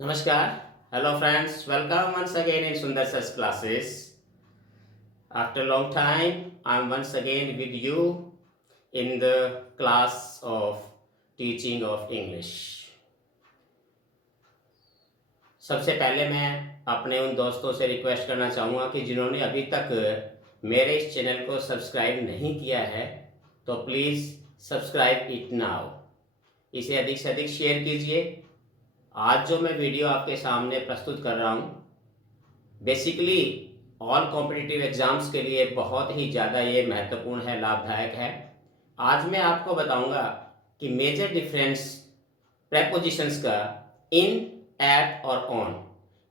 Namaskar. Hello friends. Welcome once again in Sundar Sir's classes. After a long time, I'm once again with you in the class of teaching of English. सबसे पहले मैं अपने उन दोस्तों से रिक्वेस्ट करना चाहूँगा कि जिन्होंने अभी तक मेरे इस चैनल को सब्सक्राइब नहीं किया है तो प्लीज़ सब्सक्राइब इट नाउ। इसे अधिक से अधिक शेयर कीजिए। आज जो मैं वीडियो आपके सामने प्रस्तुत कर रहा हूँ बेसिकली ऑल कॉम्पिटिटिव एग्जाम्स के लिए बहुत ही ज़्यादा ये महत्वपूर्ण है, लाभदायक है। आज मैं आपको बताऊंगा कि मेजर डिफरेंस प्रेपोजिशंस का इन, एट और ऑन,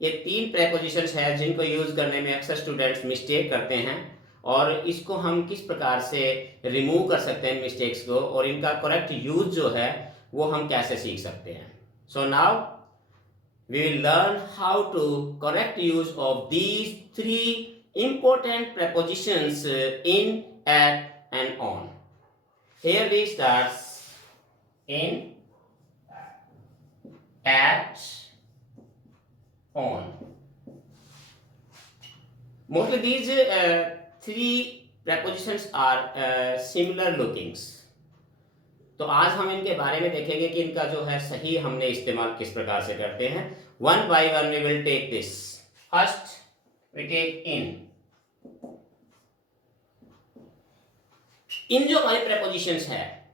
ये तीन प्रेपोजिशंस है जिनको यूज़ करने में अक्सर स्टूडेंट्स मिस्टेक करते हैं और इसको हम किस प्रकार से रिमूव कर सकते हैं मिस्टेक्स को, और इनका करेक्ट यूज जो है वो हम कैसे सीख सकते हैं। So now we will learn how to correct use of these three important prepositions in, at and on. Here we start in, at, on. Mostly these three prepositions are similar lookings. तो आज हम इनके बारे में देखेंगे कि इनका जो है सही हमने इस्तेमाल किस प्रकार से करते हैं। One by one we will take this. First we take in. In जो हमारी प्रेपोजिशंस है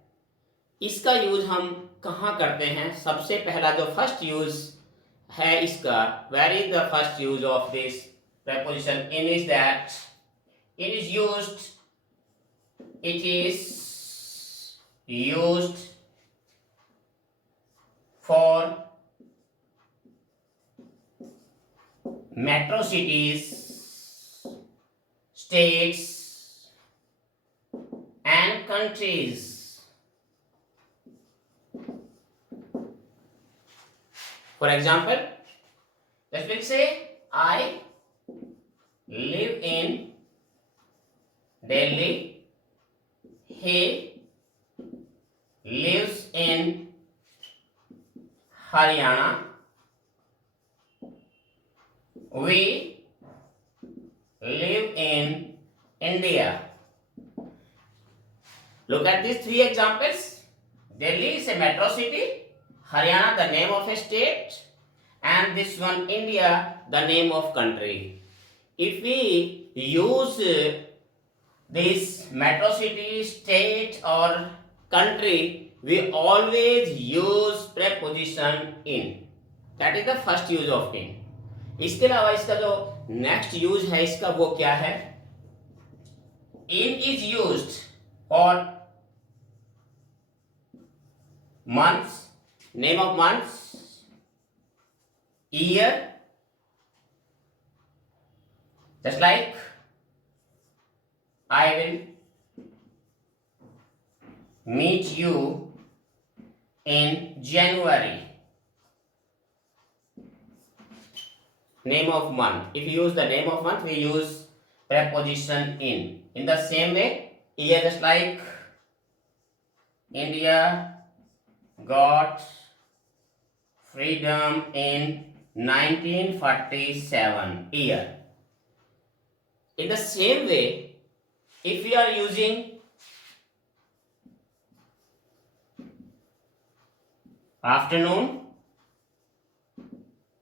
इसका यूज हम कहाँ करते हैं। सबसे पहला जो फर्स्ट यूज है इसका, where is the first use of this preposition in is that it is used, it is used for metro cities, states and countries. For example, let's will say I live in Delhi. He lives in Haryana. We live in India. Look at these three examples. Delhi is a metro city, Haryana the name of a state, and this one India the name of country. If we use this metro city, state or country, we always use preposition in. That is the first use of in. इसके अलावा इसका जो next use है इसका वो क्या है। in is used for months, name of months, year, just like I will meet you in January. Name of month. If you use the name of month, we use preposition in. In the same way, here just like India got freedom in 1947 year. In the same way, if we are using afternoon,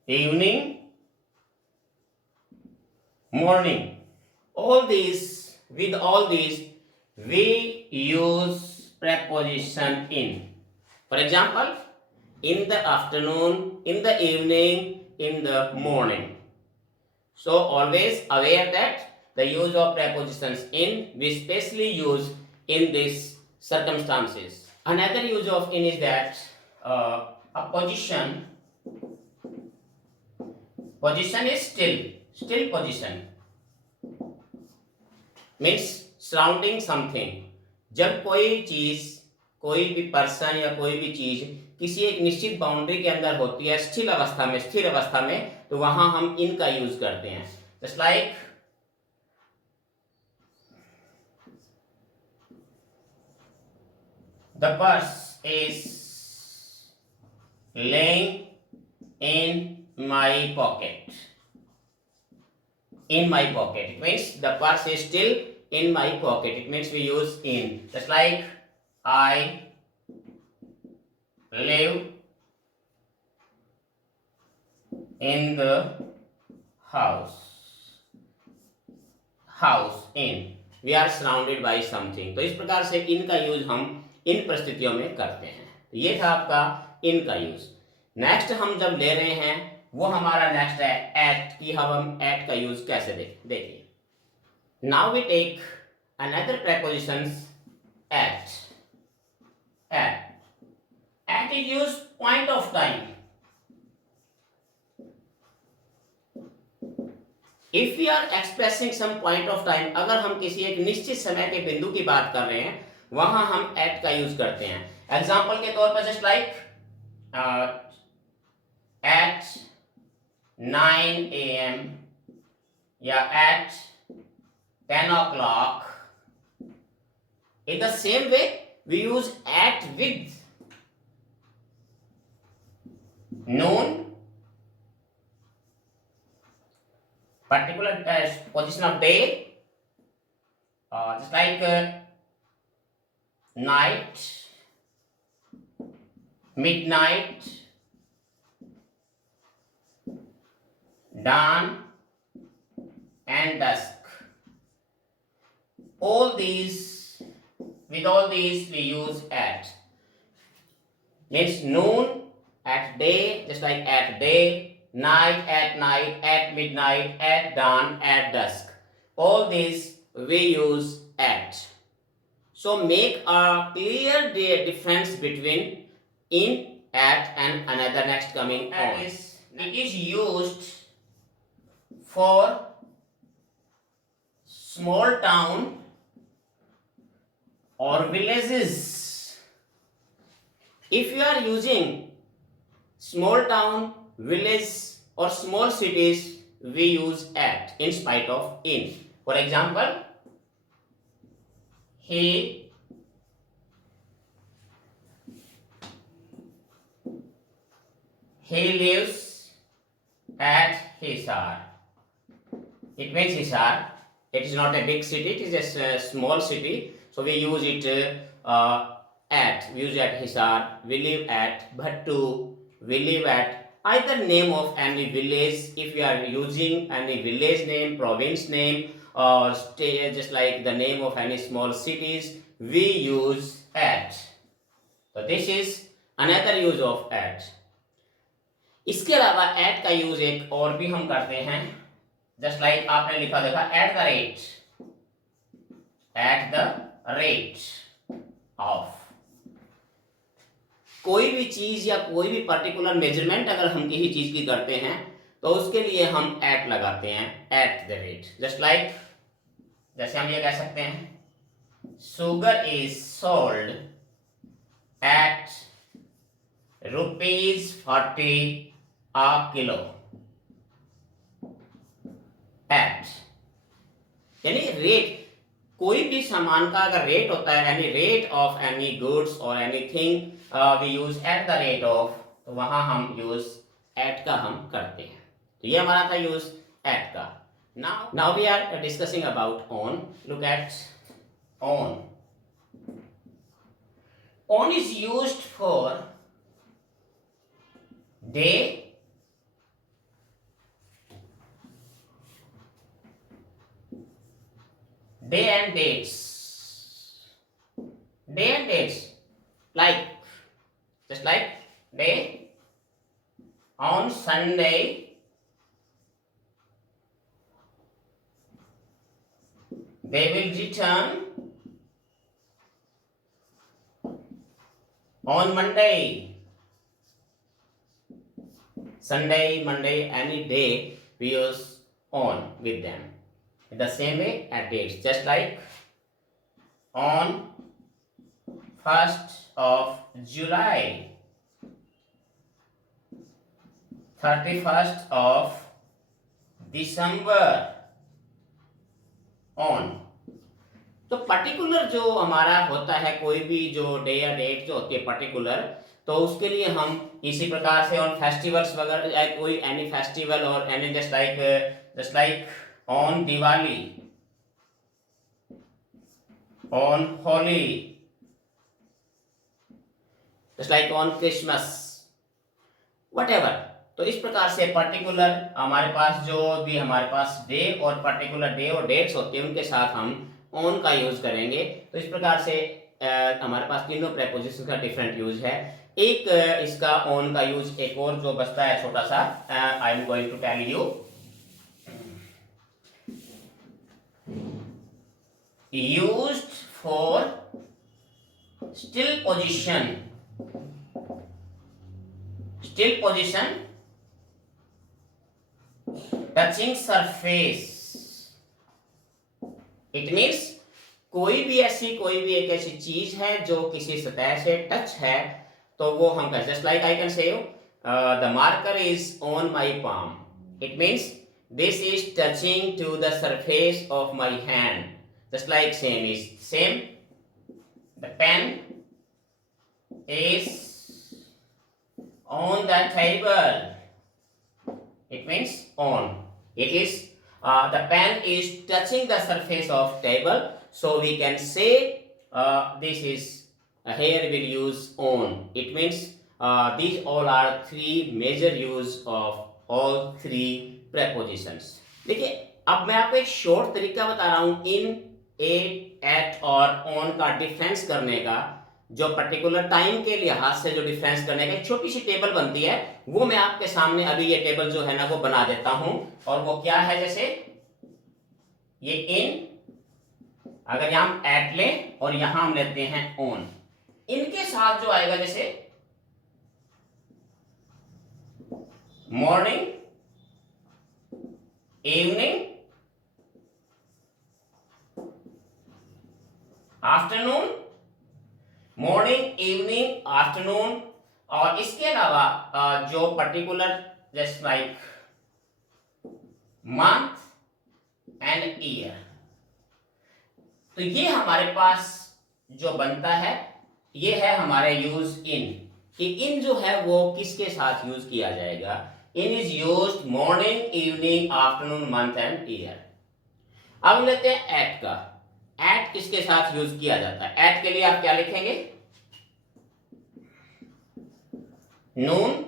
evening, morning, with all these we use preposition in. For example, in the afternoon, in the evening, in the morning. So always aware that the use of prepositions in we specially use in these circumstances. Another use of in is that a position is still position means surrounding something. जब कोई चीज, कोई भी पर्सन या कोई भी चीज किसी एक निश्चित बाउंड्री के अंदर होती है, स्थिर अवस्था में, तो वहां हम इन का यूज करते हैं। Just like the purse is laying in my pocket. In my pocket. It means the purse is still in my pocket. It means we use in. Just like I live in the house. House in. We are surrounded by something. तो इस प्रकार से in का यूज हम इन परिस्थितियों में करते हैं. तो ये था आपका in का यूज. नेक्स्ट हम जब ले रहे हैं वो हमारा नेक्स्ट है at कि हम at का यूज कैसे देखिए. Now we take another prepositions at. At is used point of time. If we are expressing some point of time, अगर हम किसी एक निश्चित समय के बिंदु की बात कर रहे हैं वहां हम at का यूज करते हैं. एग्जाम्पल के तौर पर जस्ट लाइक at 9 AM या at 10 o'clock. In the same way we use at with noon, particular position of day, just like night, midnight, dawn and dusk. With all these we use at. Means noon at day, just like at day, night, at midnight, at dawn, at dusk. All these we use at. So make a clear difference between in, at and another next coming on. It is used for small town or villages. If you are using small town, village or small cities, we use at in spite of in. For example, he lives at Hisar. It means Hisar. It is not a big city, it is a small city. So we use it at. We use it at Hisar. We live at Bhattu. We live at either name of any village. If you are using any village name, province name, or state, just like the name of any small cities, we use at. So this is another use of at. इसके अलावा at का यूज एक और भी हम करते हैं. Just like आपने लिखा देखा at the rate of. कोई भी चीज या कोई भी पर्टिकुलर मेजरमेंट अगर हम किसी चीज की करते हैं तो उसके लिए हम at लगाते हैं, at the rate. Just like जैसे हम ये कह सकते हैं sugar is sold at ₹40 a kilo. At यानी रेट, कोई भी सामान का अगर रेट होता है, any rate of any goods और anything we use at the rate of, तो वहां हम यूज एट का हम करते हैं. तो ये हमारा था यूज एट का. Now we are discussing about on. Look at on. On is used for day, and dates. Day and dates, like just like day on Sunday, they will return on Monday. Sunday, Monday, any day we use on with them. In the same way at dates, just like on 1st of July, 31st of December, on. तो पर्टिकुलर जो हमारा होता है, कोई भी जो डे या डेट जो होती है पर्टिकुलर, तो उसके लिए हम इसी प्रकार से ऑन फेस्टिवल्स वगैरह, कोई एनी फेस्टिवल और any just like on Diwali, ऑन Holi, just like on Christmas, whatever. तो इस प्रकार से पर्टिकुलर हमारे पास जो भी हमारे पास डे और पर्टिकुलर डे और डेट्स होते हैं उनके साथ हम ऑन का यूज करेंगे। तो इस प्रकार से हमारे पास तीनों प्रेपोजिशन का डिफरेंट यूज है। एक इसका ऑन का यूज एक और जो बचता है छोटा सा, I am going to tell you. Used for still position, still position touching surface. It means कोई भी एक ऐसी चीज है जो किसी सतह से टच है, तो वो हम कहते हैं just like I can say the marker is on my palm. It means this is touching to the surface of my hand, just like same is same. The pen is on the table. It means on. It is the pen is touching the surface of table, so we can say this is here we will use on. It means these all are three major use of all three prepositions. देखिए अब मैं आपको एक शॉर्ट तरीका बता रहा हूं इन, एट और ऑन का डिफरेंस करने का। जो पर्टिकुलर टाइम के लिहाज से जो डिफरेंस करने का एक छोटी सी टेबल बनती है, वो मैं आपके सामने अभी ये टेबल जो है ना वो बना देता हूं। और वो क्या है, जैसे ये इन, अगर यहां हम एट लें और यहां हम लेते हैं ऑन, इनके साथ जो आएगा जैसे morning, evening, afternoon, morning, evening, afternoon, और इसके अलावा जो particular just like month and year, तो ये हमारे पास जो बनता है ये है हमारे यूज इन। कि इन जो है वो किसके साथ यूज किया जाएगा, in is used morning, evening, afternoon, month and year. अब लेते हैं एट का। एट किसके साथ यूज किया जाता है? एट के लिए आप क्या लिखेंगे? नून,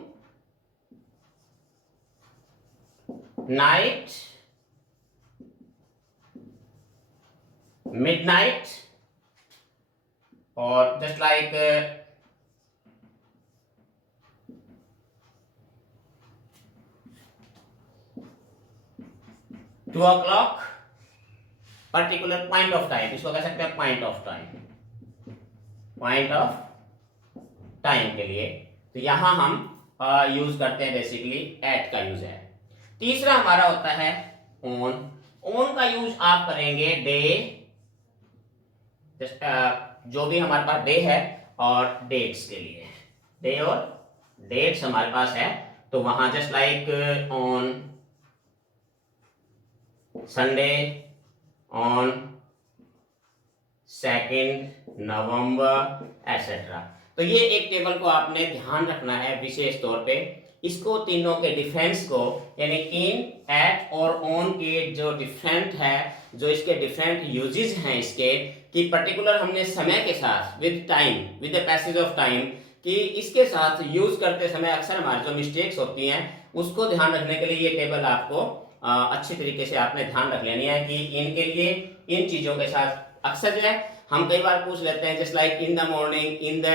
नाइट, मिडनाइट, और just like 2 o'clock, particular point of time, इसको कह सकते हैं point of time, point of time के लिए। तो यहां हम यूज करते हैं बेसिकली एट का यूज है। तीसरा हमारा होता है ऑन। ऑन का यूज आप करेंगे डे, जो भी हमारे पास डे है और डेट्स के लिए। डे और डेट्स हमारे पास है, तो वहां just like on Sunday, on 2 नवंबर एटसेट्रा। तो ये एक टेबल को आपने ध्यान रखना है विशेष तौर पे। इसको तीनों के डिफरेंस को, यानी इन, एट और ऑन के जो डिफरेंट है, जो इसके डिफरेंट यूजेस हैं इसके, कि पर्टिकुलर हमने समय के साथ with time, with the passage of time, कि इसके साथ यूज करते समय अक्सर हमारी जो मिस्टेक्स होती हैं उसको ध्यान रखने के लिए ये टेबल आपको अच्छी तरीके से आपने ध्यान रख लेनी है। कि इनके लिए इन चीजों के साथ अक्सर जो है हम कई बार पूछ लेते हैं just like in the morning, in the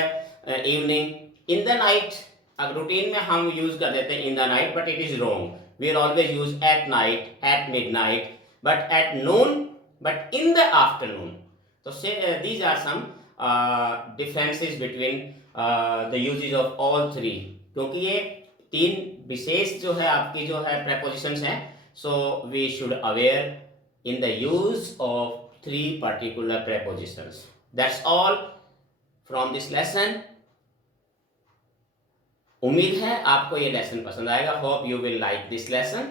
evening, in the night. अब रूटीन में हम यूज कर देते हैं in the night, but it is wrong. We will always use at night, at midnight, but at noon, but in the afternoon. तो these are some differences between the uses of all three, क्योंकि ये तीन विशेष जो है आपकी जो है prepositions हैं, so we should aware in the use of 3 particular prepositions. That's all from this lesson. उम्मीद है आपको ये लेसन पसंद आएगा. Hope you will like this lesson,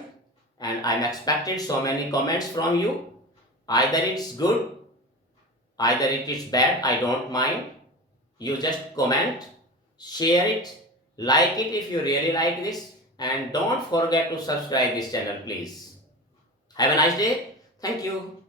and I'm expected so many comments from you. Either it's good, either it is bad, I don't mind. You just comment, share it, like it if you really like this, and don't forget to subscribe this channel please. Have a nice day. Thank you.